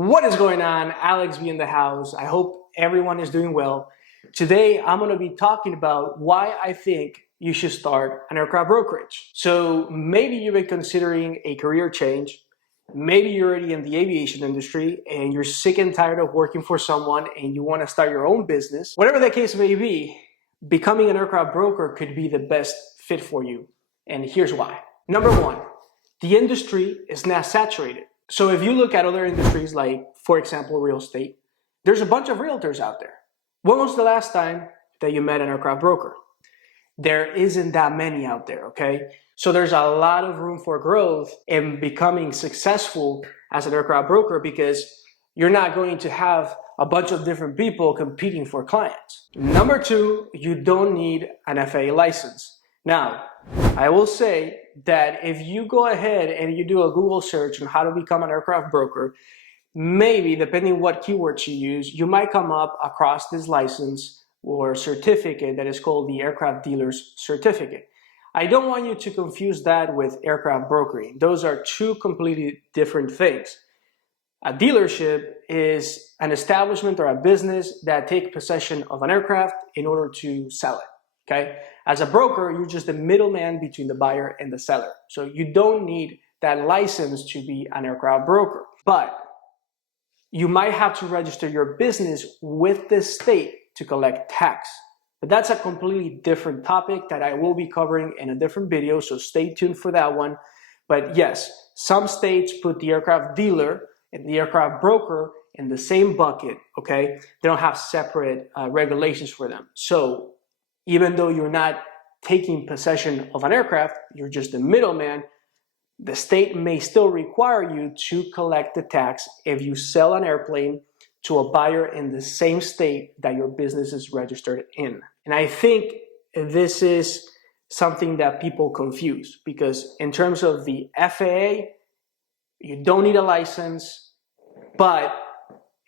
What is going on? Alex B in the house. I hope everyone is doing well. Today, I'm going to be talking about why I think you should start an aircraft brokerage. So maybe you've been considering a career change. Maybe you're already in the aviation industry and you're sick and tired of working for someone and you want to start your own business. Whatever the case may be, becoming an aircraft broker could be the best fit for you. And here's why. Number one, the industry is not saturated. So if you look at other industries like, for example, real estate, there's a bunch of realtors out there. When was the last time that you met an aircraft broker? There isn't that many out there, okay? So there's a lot of room for growth in becoming successful as an aircraft broker because you're not going to have a bunch of different people competing for clients. Number two, you don't need an FAA license. Now, I will say that if you go ahead and you do a Google search on how to become an aircraft broker, maybe depending what keywords you use, you might come up across this license or certificate that is called the aircraft dealer's certificate. I don't want you to confuse that with aircraft brokering. Those are two completely different things. A dealership is an establishment or a business that takes possession of an aircraft in order to sell it, okay? As a broker, you're just the middleman between the buyer and the seller. So you don't need that license to be an aircraft broker. But you might have to register your business with the state to collect tax. But that's a completely different topic that I will be covering in a different video, so stay tuned for that one. But yes, some states put the aircraft dealer and the aircraft broker in the same bucket, okay? They don't have separate regulations for them. So even though you're not taking possession of an aircraft, you're just the middleman, the state may still require you to collect the tax if you sell an airplane to a buyer in the same state that your business is registered in. And I think this is something that people confuse because in terms of the FAA, you don't need a license, but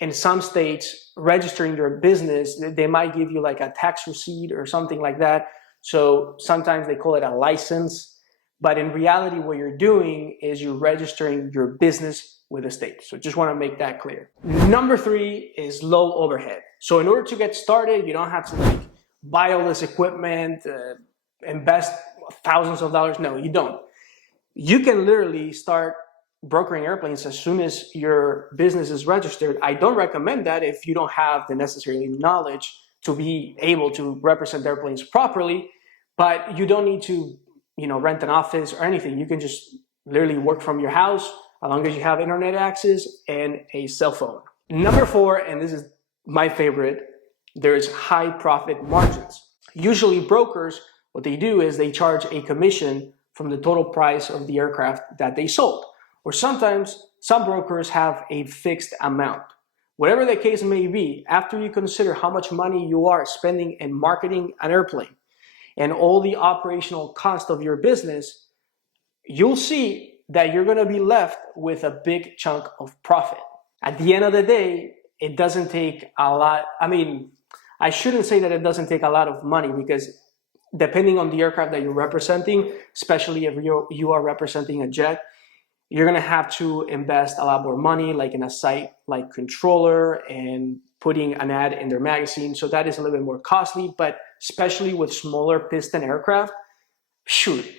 in some states, registering your business, they might give you like a tax receipt or something like that. So sometimes they call it a license, but in reality, what you're doing is you're registering your business with the state. So just want to make that clear. Number three is low overhead. So in order to get started, you don't have to like buy all this equipment, invest thousands of dollars. No, you don't. You can literally start brokering airplanes as soon as your business is registered. I don't recommend that if you don't have the necessary knowledge to be able to represent airplanes properly, but you don't need to, rent an office or anything. You can just literally work from your house as long as you have internet access and a cell phone. Number four, and this is my favorite, there's high profit margins. Usually brokers, what they do is they charge a commission from the total price of the aircraft that they sold. Or sometimes some brokers have a fixed amount. Whatever the case may be, after you consider how much money you are spending in marketing an airplane and all the operational cost of your business, you'll see that you're gonna be left with a big chunk of profit. At the end of the day, it doesn't take a lot. I shouldn't say that it doesn't take a lot of money because depending on the aircraft that you're representing, especially if you are representing a jet, you're gonna have to invest a lot more money, like in a site like Controller and putting an ad in their magazine. So that is a little bit more costly, but especially with smaller piston aircraft, shoot,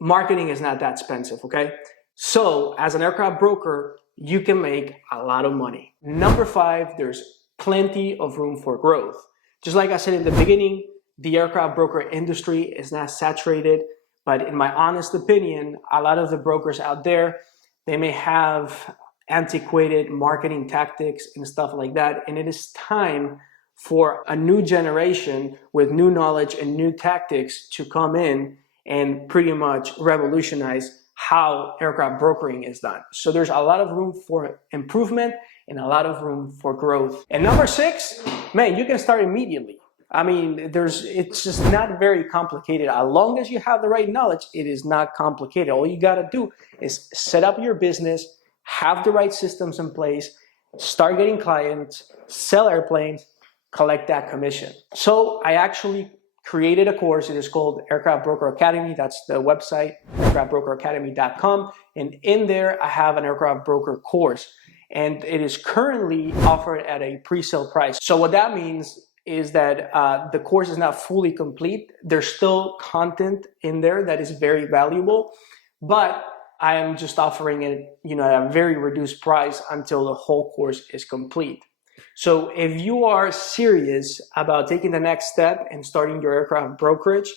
marketing is not that expensive, okay? So as an aircraft broker, you can make a lot of money. Number five, there's plenty of room for growth. Just like I said in the beginning, the aircraft broker industry is not saturated. But in my honest opinion, a lot of the brokers out there, they may have antiquated marketing tactics and stuff like that. And it is time for a new generation with new knowledge and new tactics to come in and pretty much revolutionize how aircraft brokering is done. So there's a lot of room for improvement and a lot of room for growth. And number six, man, you can start immediately. It's just not very complicated. As long as you have the right knowledge, it is not complicated. All you gotta do is set up your business, have the right systems in place, start getting clients, sell airplanes, collect that commission. So I actually created a course. It is called Aircraft Broker Academy. That's the website, aircraftbrokeracademy.com. And in there, I have an aircraft broker course. and it is currently offered at a pre-sale price. So what that means is that the course is not fully complete. There's still content in there that is very valuable, but I am just offering it, at a very reduced price until the whole course is complete. So if you are serious about taking the next step and starting your aircraft brokerage,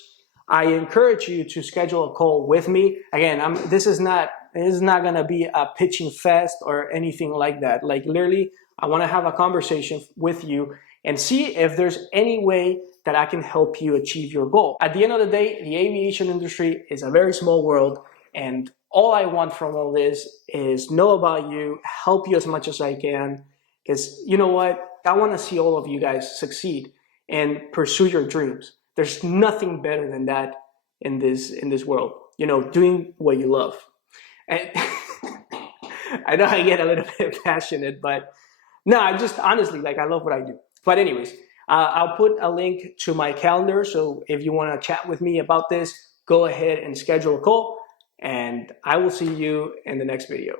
I encourage you to schedule a call with me. Again, this is not going to be a pitching fest or anything like that. Like literally, I want to have a conversation with you and see if there's any way that I can help you achieve your goal. At the end of the day, the aviation industry is a very small world, and all I want from all this is know about you, help you as much as I can, because you know what? I want to see all of you guys succeed and pursue your dreams. There's nothing better than that in this world. Doing what you love. And I know I get a little bit passionate, but no, I just honestly, I love what I do. But anyways, I'll put a link to my calendar. So if you want to chat with me about this, go ahead and schedule a call, and I will see you in the next video.